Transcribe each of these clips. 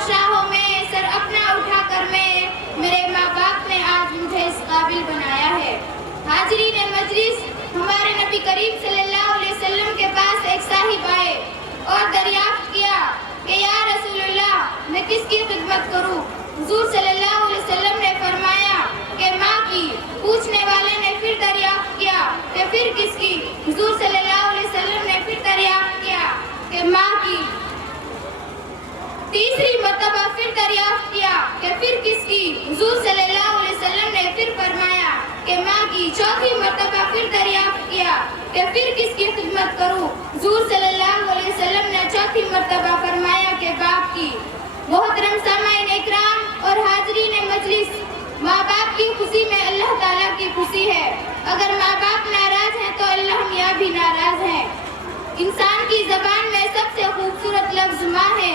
शाहों में सर अपना उठाकर मेरे माँ बाप ने आज मुझे इस काबिल बनाया है। हाजरीन मजलिस, हमारे नबी करीम सल्लल्लाहु अलैहि वसल्लम के पास एक साहिब आए और दरियाफ्त किया कि या रसूलुल्लाह, मैं किसकी खिदमत करूं? हुजूर सल्लल्लाहु अलैहि वसल्लम ने फरमाया कि माँ की। पूछने वाले ने फिर दरियाफ्त किया कि फिर किसकी? हुजूर सल्लल्लाहु अलैहि वसल्लम ने फिर दरियाफ्त किया कि माँ की। तीसरी मर्तबा फिर दरियाफ्त किया कि फिर किसकी? हुजूर सल्लल्लाहु अलैहि वसल्लम ने फिर फरमाया कि माँ की। चौथी मर्तबा फिर दरियाफ्त किया कि फिर किसकी खिदमत करूं? हुजूर सल्लल्लाहु अलैहि वसल्लम ने चौथी मर्तबा फरमाया कि बाप की। मोहतरम सामाईन इकराम और हाजरीन मजलिस, माँ बाप की खुशी में अल्लाह ताला की खुशी है। अगर माँ बाप नाराज हैं तो अल्लाह मियाँ भी नाराज हैं। इंसान की ज़बान में सबसे खूबसूरत लफ्ज़ माँ है।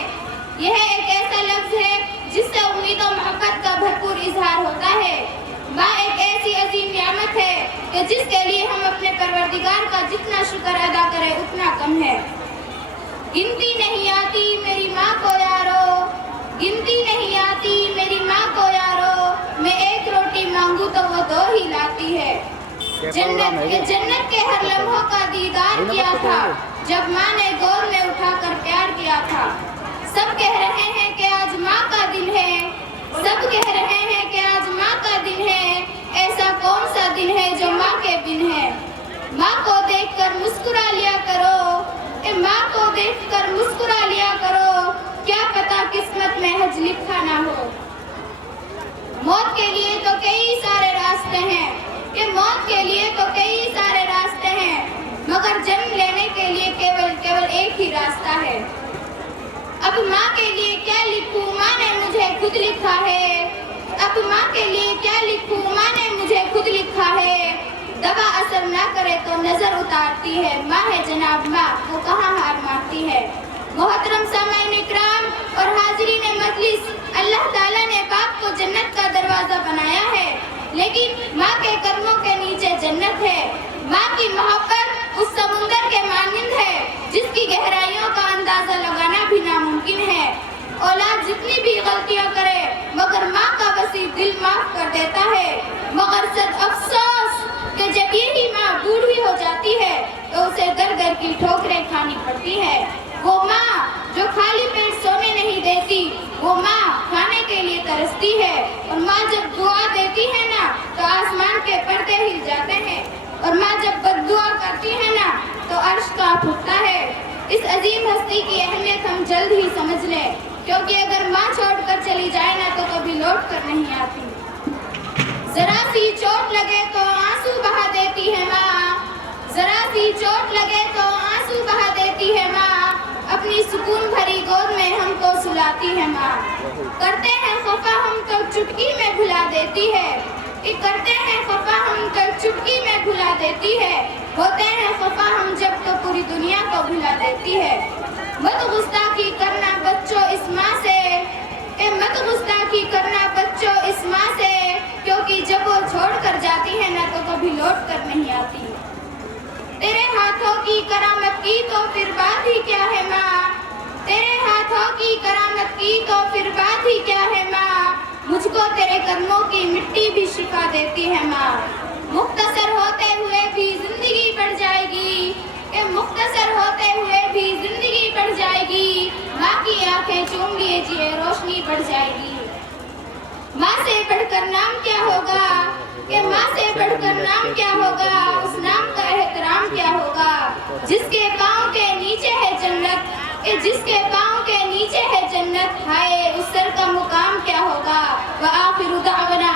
यह एक ऐसा लफ्ज़ है जिससे उम्मीद और मोहब्बत का भरपूर इजहार होता है। माँ एक ऐसी अजीम नियामत है कि जिसके लिए हम अपने परवरदिगार का जितना शुक्र अदा करें उतना कम है। गिनती नहीं आती मेरी माँ को यारो, गिनती नहीं आती मेरी माँ को यारो, मैं एक रोटी मांगू तो वो दो ही लाती है। जन्नत के हर लम्हों का दीदार किया था जब माँ ने गोद में उठाकर प्यार किया था। सब कह रहे हैं कि आज माँ का दिन है, सब कह रहे हैं कि आज माँ का दिन है। ऐसा कौन सा दिन है जो माँ के बिन है? माँ को देखकर मुस्कुरा लिया करो, माँ को देखकर मुस्कुरा लिया करो, क्या पता किस्मत में हज लिखा ना हो। मौत के लिए तो कई सारे रास्ते हैं, कि मौत के लिए तो कई सारे रास्ते हैं, मगर जन्म लेने के लिए केवल एक ही रास्ता है। अब माँ के लिए क्या लिखूं, माँ ने मुझे खुद लिखा है। अब माँ के लिए क्या लिखूं, माँ ने मुझे खुद लिखा है। दवा असर ना करे तो नजर उतारती है, माँ है जनाब माँ, वो कहाँ हार मारती है। मोहतरम सामाईन इकराम और हाजरीन मजलिस, अल्लाह ताला ने बाप को जन्नत का दरवाजा बनाया है, लेकिन माँ के कदमों के नीचे जन्नत है। माँ की मोहब्बत उस समुंदर के मानिंद है जिसकी गहराइयों का अंदाजा लगाना भी नामुमकिन है। औलाद जितनी भी गलतियां करे मगर माँ का वसी दिल माफ कर देता है। मगर सद अफसोस कि जब यही माँ बूढ़ी हो जाती है तो उसे दर दर की ठोकरें खानी पड़ती है। वो माँ जो खाली पेट सोने नहीं देती, वो माँ खाने के लिए तरसती है। और माँ जब दुआ देती है ना तो आसमान के पर्दे हिल जाते हैं, और माँ जब बद्दुआ करती है ना तो अर्श कांप उठता है। इस अजीम हस्ती की अहमियत हम जल्द ही समझ लें, क्योंकि अगर माँ छोड़कर चली जाए ना तो कभी लौट कर नहीं आती। जरा सी चोट लगे तो आंसू बहा देती है माँ, जरा सी चोट लगे तो आंसू बहा देती है माँ, अपनी सुकून भरी गोद में हमको सुलाती है माँ। करते हैं खफा हम तो चुटकी में भुला देती है, कि करते हैं खफा हम तो चुटकी में भुला देती है। होते हैं खफा हम जब तो पूरी दुनिया को भुला देती है। मत गुस्ताखी करना बच्चों इस माँ से, मत गुस्ताखी करना बच्चों इस माँ से, क्योंकि जब वो छोड़ कर जाती है ना तो कभी लौट कर नहीं आती। तेरे हाथों की करामत की तो फिर बात ही क्या है माँ, तेरे हाथों की करामत की तो फिर बात ही क्या है माँ, मुझको तेरे कदमों की मिट्टी भी शिफा देती है माँ। मुख्तसर होते हुए भी जिंदगी बढ़ जाएगी, कि मुख्तसर होते हुए भी जिंदगी बढ़ जाएगी, माँ की आंखें चूम लीजिए रोशनी बढ़ जाएगी। माँ से बढ़कर नाम क्या होगा, कि माँ से बढ़कर नाम क्या होगा, उस नाम का एहतराम क्या होगा, जिसके पाँव के नीचे है जन्नत, कि जिसके पाँव के नीचे है जन्नत, हाय उस सर का मुकाम क्या होगा। व आखिरु दावना